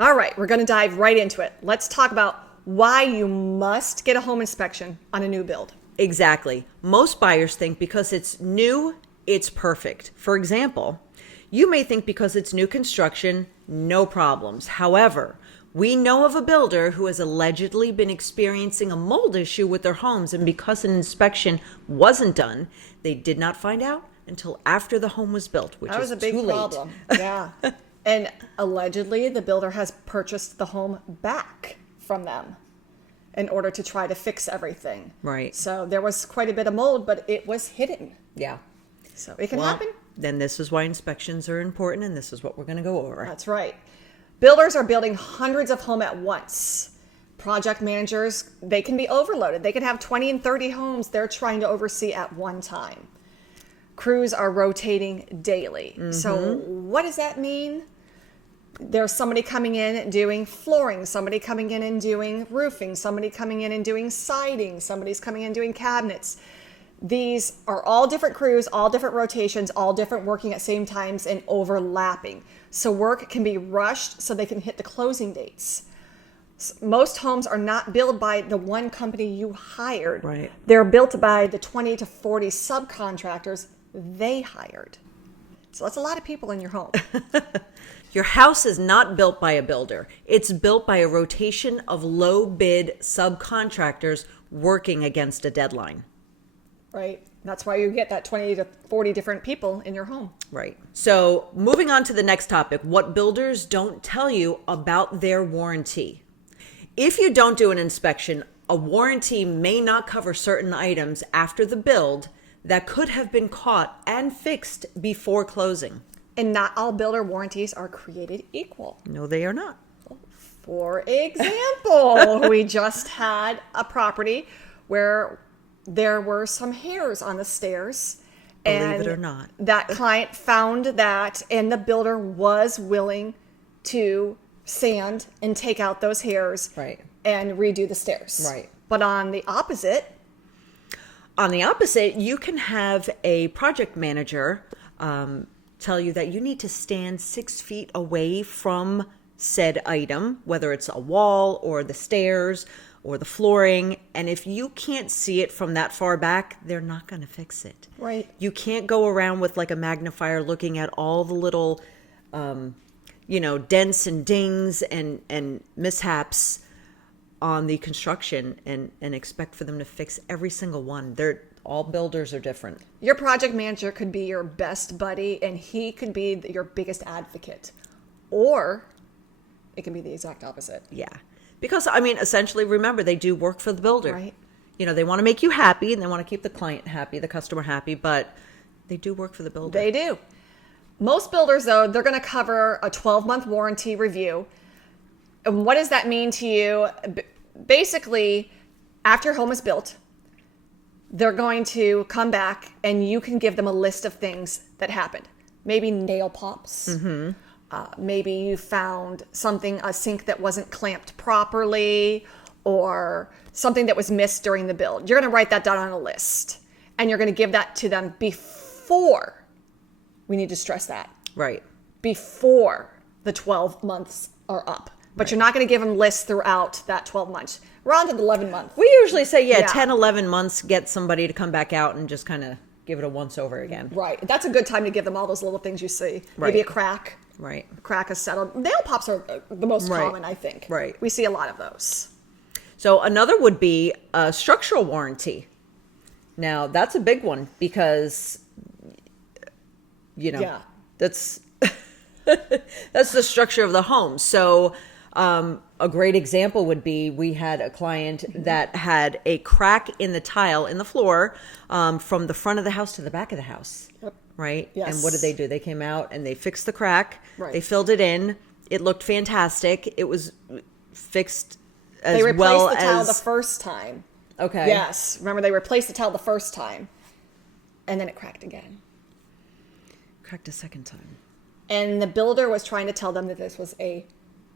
All right, we're going to dive right into it. Let's talk about why you must get a home inspection on a new build. Exactly. Most buyers think because it's new, it's perfect. For example, you may think because it's new construction, no problems. However, we know of a builder who has allegedly been experiencing a mold issue with their homes, and because an inspection wasn't done, they did not find out until after the home was built, which That was is a big too late. problem. Yeah. And allegedly, the builder has purchased the home back from them in order to try to fix everything. Right. So there was quite a bit of mold, but it was hidden. Yeah. So it can Well, happen. then this is why inspections are important, and this is what we're going to go over. That's right. Builders are building hundreds of homes at once. Project managers, they can be overloaded. They can have 20 and 30 homes they're trying to oversee at one time. Crews are rotating daily. So what does that mean? There's somebody coming in and doing flooring, somebody coming in and doing roofing, somebody coming in and doing siding, somebody's coming in and doing cabinets. These are all different crews, all different rotations, all different working at same times and overlapping. So work can be rushed so they can hit the closing dates. Most homes are not built by the one company you hired. Right. They're built by the 20 to 40 subcontractors they hired. So that's a lot of people in your home. Your house is not built by a builder. It's built by a rotation of low bid subcontractors working against a deadline. Right. That's why you get that 20 to 40 different people in your home. Right. So moving on to the next topic, what builders don't tell you about their warranty. If you don't do an inspection, a warranty may not cover certain items after the build that could have been caught and fixed before closing. And not all builder warranties are created equal. No, they are not. For example, we just had a property where there were some hairs on the stairs. Believe it or not. That client found that, and the builder was willing to sand and take out those hairs, Right. and redo the stairs. Right. But on the opposite, you can have a project manager tell you that you need to stand 6 feet away from said item, whether it's a wall or the stairs or the flooring. And if you can't see it from that far back, they're not going to fix it. Right. You can't go around with like a magnifier looking at all the little, dents and dings and mishaps on the construction and expect for them to fix every single one. All builders are different. your project manager could be your best buddy, and he could be your biggest advocate. Or it can be the exact opposite. Yeah. Because, essentially, remember, they do work for the builder. Right. They want to make you happy and they want to keep the client happy, the customer happy, but they do work for the builder. They do. Most builders, though, they're going to cover a 12-month warranty review. And what does that mean to you? Basically, after your home is built, they're going to come back and you can give them a list of things that happened. Maybe nail pops. Mm-hmm. Maybe you found a sink that wasn't clamped properly, or something that was missed during the build. You're going to write that down on a list, and you're going to give that to them before, we need to stress that, Right. before the 12 months are up. But You're not going to give them lists throughout that 12 months. We're on to the 11 month. We usually say, Yeah. 10, 11 months, get somebody to come back out and just kind of give it a once over again. Right. That's a good time to give them all those little things you see. Right. Maybe a crack. Right. Crack is settled. Nail pops are the most Right. common, I think. Right. We see a lot of those. So another would be a structural warranty. Now, that's a big one because, Yeah. that's that's the structure of the home. So a great example would be we had a client that had a crack in the tile in the floor from the front of the house to the back of the house. Yep. Right? Yes. And what did they do? They came out and they fixed the crack. Right. They filled it in. It looked fantastic. It was fixed as They replaced well the tile as the first time. Okay. Yes. Remember, they replaced the tile the first time, and then it cracked again. Cracked a second time. And the builder was trying to tell them that this was a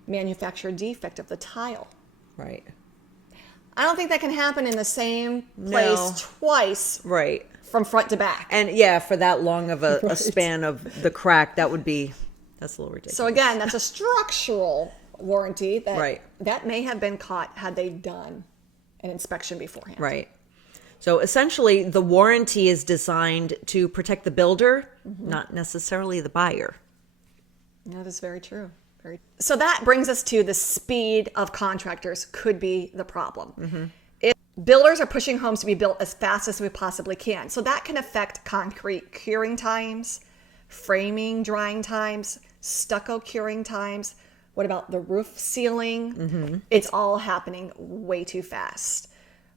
manufacturer defect of the tile. Right. I don't think that can happen in the same place No. twice Right. from front to back. And yeah, for that long of a Right. span of the crack, that's a little ridiculous. So again, that's a structural warranty that Right. that may have been caught had they done an inspection beforehand. Right. So essentially, the warranty is designed to protect the builder, not necessarily the buyer. That is very true. So that brings us to the speed of contractors could be the problem. If builders are pushing homes to be built as fast as we possibly can, so that can affect concrete curing times, framing drying times, stucco curing times. What about the roof sealing? It's all happening way too fast.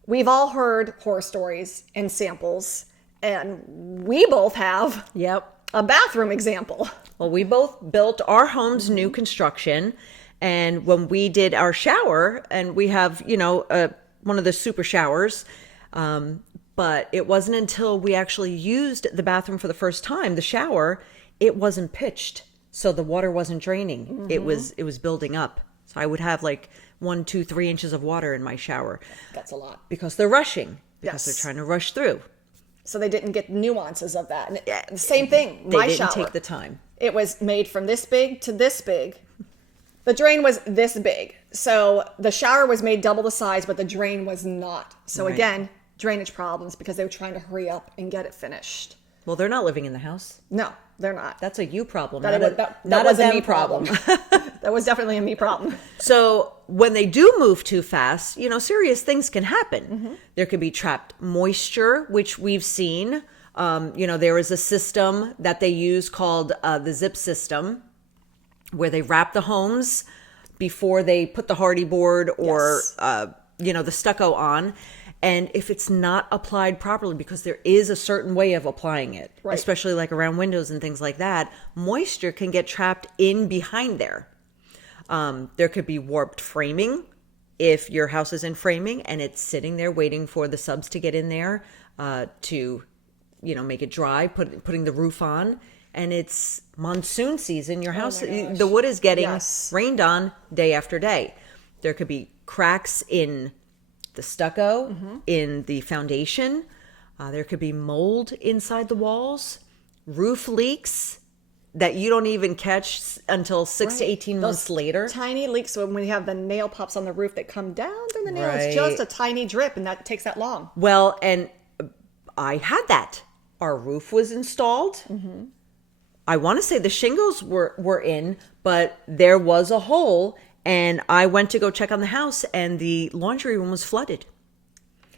We've all heard horror stories and samples, and we both have Yep. a bathroom example. Well, we both built our homes new construction, and when we did our shower, and we have, one of the super showers, but it wasn't until we actually used the bathroom for the first time, the shower, it wasn't pitched, so the water wasn't draining. It was building up. So I would have like 1, 2, 3 inches of water in my shower. That's a lot. Because they're rushing, because they're Yes. trying to rush through. So they didn't get the nuances of that. And the same thing, They my didn't shower. take the time. It was made from this big to this big. The drain was this big. So the shower was made double the size, but the drain was not. So Right. again, drainage problems because they were trying to hurry up and get it finished. Well, they're not living in the house. No, they're not. That's a you problem. That not was a a them me problem. That was definitely a me problem. So when they do move too fast, serious things can happen. There could be trapped moisture, which we've seen. There is a system that they use called the zip system, where they wrap the homes before they put the hardy board or, Yes. the stucco on. And if it's not applied properly, because there is a certain way of applying it, Right. especially like around windows and things like that, moisture can get trapped in behind there. There could be warped framing if your house is in framing and it's sitting there waiting for the subs to get in there to, make it dry, putting the roof on. And it's monsoon season. Your house, my gosh. the wood is getting Yes. rained on day after day. There could be cracks in the stucco, in the foundation. There could be mold inside the walls, roof leaks that you don't even catch until 6 to 18 months later. Tiny leaks when we have the nail pops on the roof that come down through the nail. Right. It's just a tiny drip, and that takes that long. Well, and I had that. Our roof was installed. I want to say the shingles were in, but there was a hole, and I went to go check on the house, and the laundry room was flooded.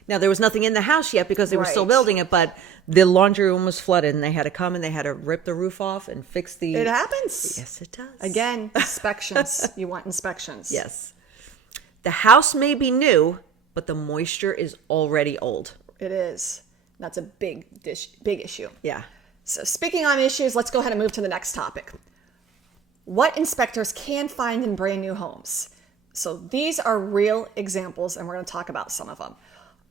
Now, there was nothing in the house yet because they were still Right. building it, but the laundry room was flooded, and they had to come and they had to rip the roof off and fix the... It happens. Yes, it does. Again, inspections. You want inspections. Yes. The house may be new, but the moisture is already old. It is. That's a big issue. Yeah. So speaking on issues, let's go ahead and move to the next topic. What inspectors can find in brand new homes. So these are real examples, and we're going to talk about some of them.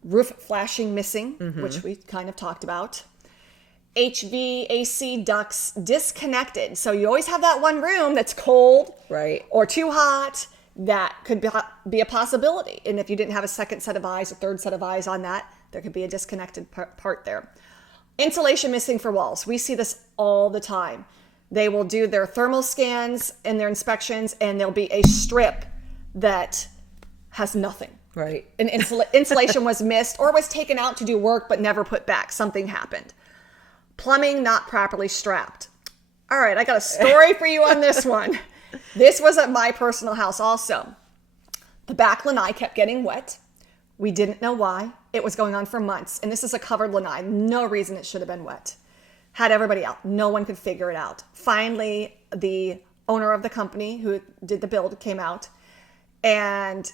Roof flashing missing, which we kind of talked about. HVAC ducts disconnected. So you always have that one room that's cold, Right. or too hot. That could be a possibility. And if you didn't have a second set of eyes, a third set of eyes on that, there could be a disconnected part there. Insulation missing for walls. We see this all the time. They will do their thermal scans and their inspections, and there'll be a strip that has nothing. Right. And insulation was missed or was taken out to do work but never put back. Something happened. Plumbing not properly strapped. All right, I got a story for you on this one. This was at my personal house also. The back lanai kept getting wet. We didn't know why. It was going on for months. And this is a covered lanai. No reason it should have been wet. Had everybody out. No one could figure it out. Finally, the owner of the company who did the build came out, and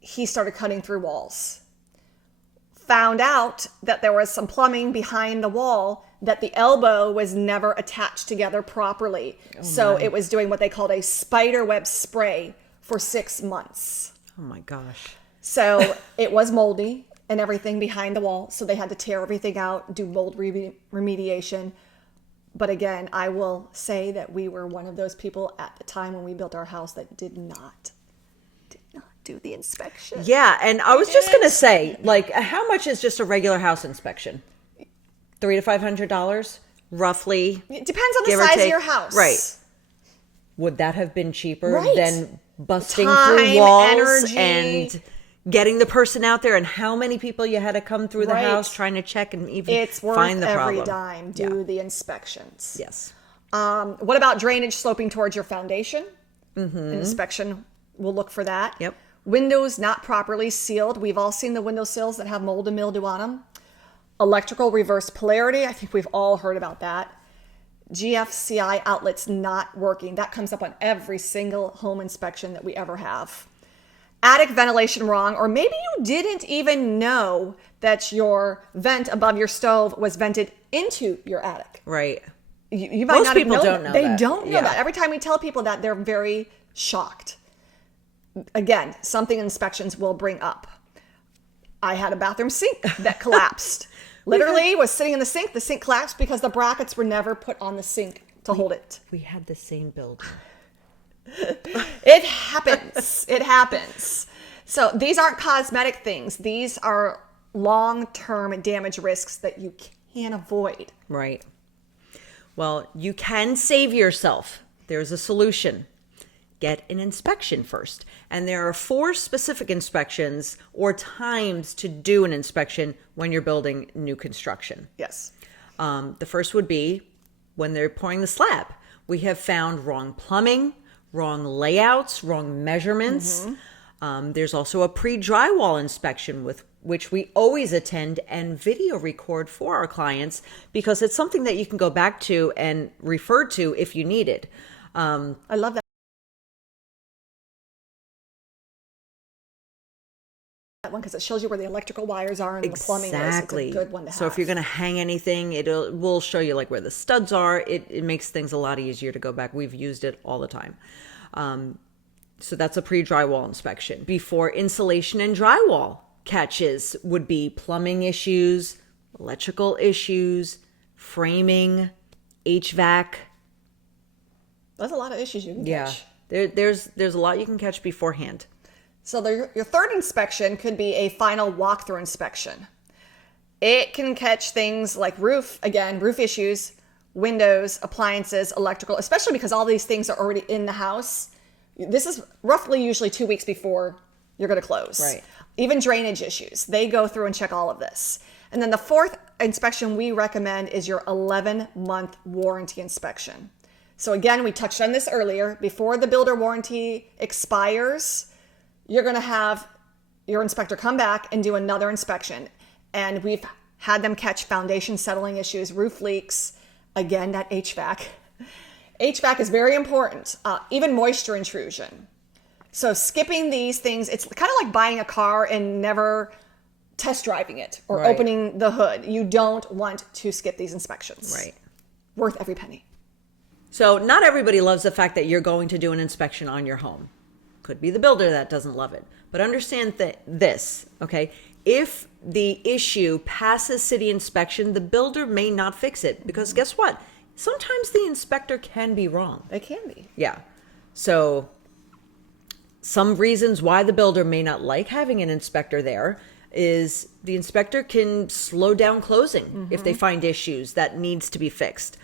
he started cutting through walls. Found out that there was some plumbing behind the wall, that the elbow was never attached together properly. So it was doing what they called a spider web spray for 6 months. Oh my gosh. So it was moldy and everything behind the wall. So they had to tear everything out, do mold remediation. But again, I will say that we were one of those people at the time when we built our house that did not do the inspection. Yeah, and I was just gonna say, like, how much is just a regular house inspection? $300 to $500, roughly. It depends on the Give or size of take. your house. Right. Would that have been cheaper Right. than busting Time, through walls energy. and getting the person out there, and how many people you had to come through the Right. house trying to check and even It's worth find the every problem. dime. Do the inspections. Yes. What about drainage sloping towards your foundation? An inspection will look for that. Yep. Windows not properly sealed. We've all seen the window sills that have mold and mildew on them. Electrical reverse polarity. I think we've all heard about that. GFCI outlets not working. That comes up on every single home inspection that we ever have. Attic ventilation wrong, or maybe you didn't even know that your vent above your stove was vented into your attic. Right. You might Most not people have known don't know They that. don't know Yeah. that. Every time we tell people that, they're very shocked. Again, something inspections will bring up. I had a bathroom sink that collapsed. Literally was sitting in the sink. The sink collapsed because the brackets were never put on the sink to hold it. We had the same build. It happens. It happens. So these aren't cosmetic things. These are long-term damage risks that you can't avoid. Right. Well, you can save yourself. There's a solution. Get an inspection first. And there are 4 specific inspections or times to do an inspection when you're building new construction. Yes. The first would be when they're pouring the slab. We have found wrong plumbing, wrong layouts, wrong measurements. There's also a pre-drywall inspection with which we always attend and video record for our clients because it's something that you can go back to and refer to if you need it. I love that one because it shows you where the electrical wires are and the plumbing is. It's a good one to have. So if you're going to hang anything, will show you like where the studs are. It makes things a lot easier to go back. We've used it all the time. So that's a pre-drywall inspection. Before insulation and drywall catches would be plumbing issues, electrical issues, framing, HVAC. There's a lot of issues you can catch. There's a lot you can catch beforehand. So your third inspection could be a final walkthrough inspection. It can catch things like roof issues, windows, appliances, electrical, especially because all these things are already in the house. This is roughly usually 2 weeks before you're going to close. Right. Even drainage issues. They go through and check all of this. And then the fourth inspection we recommend is your 11-month warranty inspection. So again, we touched on this earlier. Before the builder warranty expires, you're going to have your inspector come back and do another inspection. And we've had them catch foundation settling issues, roof leaks, again, that HVAC. HVAC is very important, even moisture intrusion. So skipping these things, it's kind of like buying a car and never test driving it or Right. opening the hood. You don't want to skip these inspections. Right. Worth every penny. So not everybody loves the fact that you're going to do an inspection on your home. Could be the builder that doesn't love it. But understand this, okay? If the issue passes city inspection, the builder may not fix it because guess what? Sometimes the inspector can be wrong. They can be. Yeah. So some reasons why the builder may not like having an inspector there is the inspector can slow down closing if they find issues that needs to be fixed.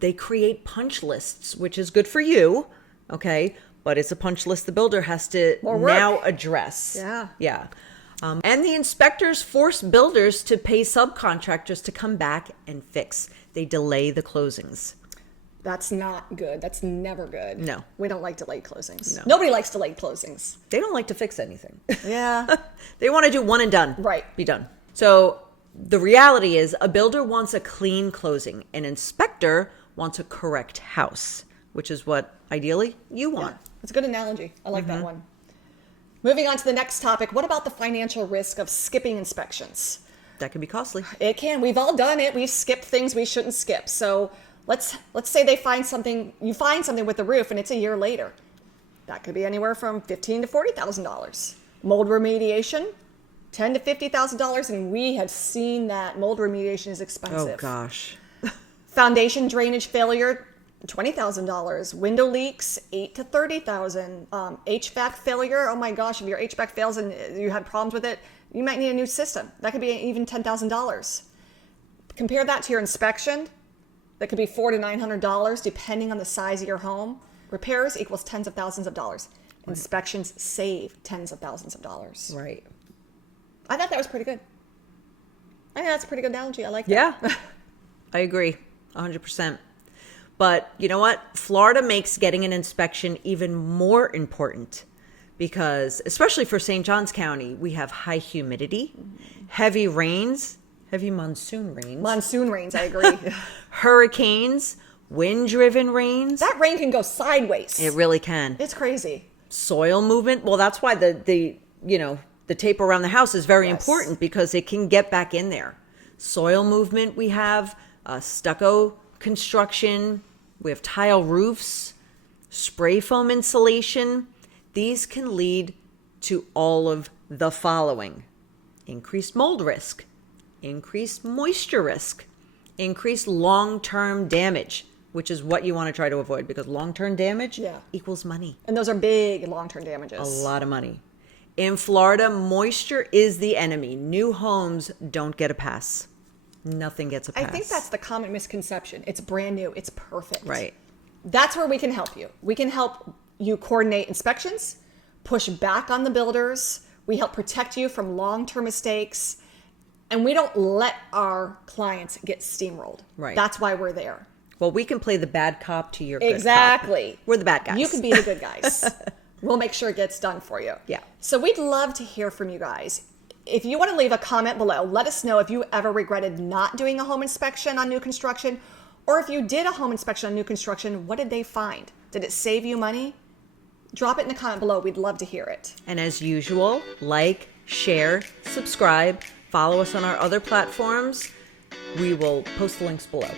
They create punch lists, which is good for you, okay? But it's a punch list the builder has to now address. Yeah. Yeah. And the inspectors force builders to pay subcontractors to come back and fix. They delay the closings. That's not good. That's never good. No. We don't like delayed closings. No. Nobody likes delayed closings. They don't like to fix anything. Yeah. They want to do one and done. Right. Be done. So the reality is a builder wants a clean closing. An inspector wants a correct house, which is what ideally you want. That's a good analogy. I like that one. Moving on to the next topic. What about the financial risk of skipping inspections? That can be costly. It can. We've all done it. We've skipped things we shouldn't skip. So let's say you find something with the roof and it's a year later. That could be anywhere from $15,000 to $40,000. Mold remediation, $10,000 to $50,000, and we have seen that mold remediation is expensive. Oh gosh. Foundation drainage failure, $20,000. Window leaks, $8,000 to $30,000. HVAC failure, oh my gosh, if your HVAC fails and you had problems with it, you might need a new system. That could be even $10,000. Compare that to your inspection. That could be $400 to $900 depending on the size of your home. Repairs equals tens of thousands of dollars. Inspections save tens of thousands of dollars. Right. I thought that was pretty good. I think that's a pretty good analogy. I like that. Yeah, I agree 100%. But you know what? Florida makes getting an inspection even more important because, especially for St. Johns County, we have high humidity, heavy rains, heavy monsoon rains. Monsoon rains, I agree. Hurricanes, wind-driven rains. That rain can go sideways. It really can. It's crazy. Soil movement. Well, that's why the tape around the house is very Yes. important because it can get back in there. Soil movement we have, stucco construction, we have tile roofs, spray foam insulation. These can lead to all of the following: increased mold risk, increased moisture risk, increased long-term damage, which is what you want to try to avoid because long-term damage equals money. And those are big long-term damages. A lot of money. In Florida, moisture is the enemy. New homes don't get a pass. Nothing gets a pass. I think that's the common misconception. It's brand new. It's perfect. right. That's where we can help you. We can help you coordinate inspections, push back on the builders. We help protect you from long-term mistakes. And we don't let our clients get steamrolled. Right. That's why we're there. Well, we can play the bad cop to your good Exactly. cop. We're the bad guys. You can be the good guys. We'll make sure it gets done for you. Yeah. So we'd love to hear from you guys. If you want to leave a comment below, let us know if you ever regretted not doing a home inspection on new construction, or if you did a home inspection on new construction, what did they find? Did it save you money? Drop it in the comment below. We'd love to hear it. And as usual, like, share, subscribe, follow us on our other platforms. We will post the links below.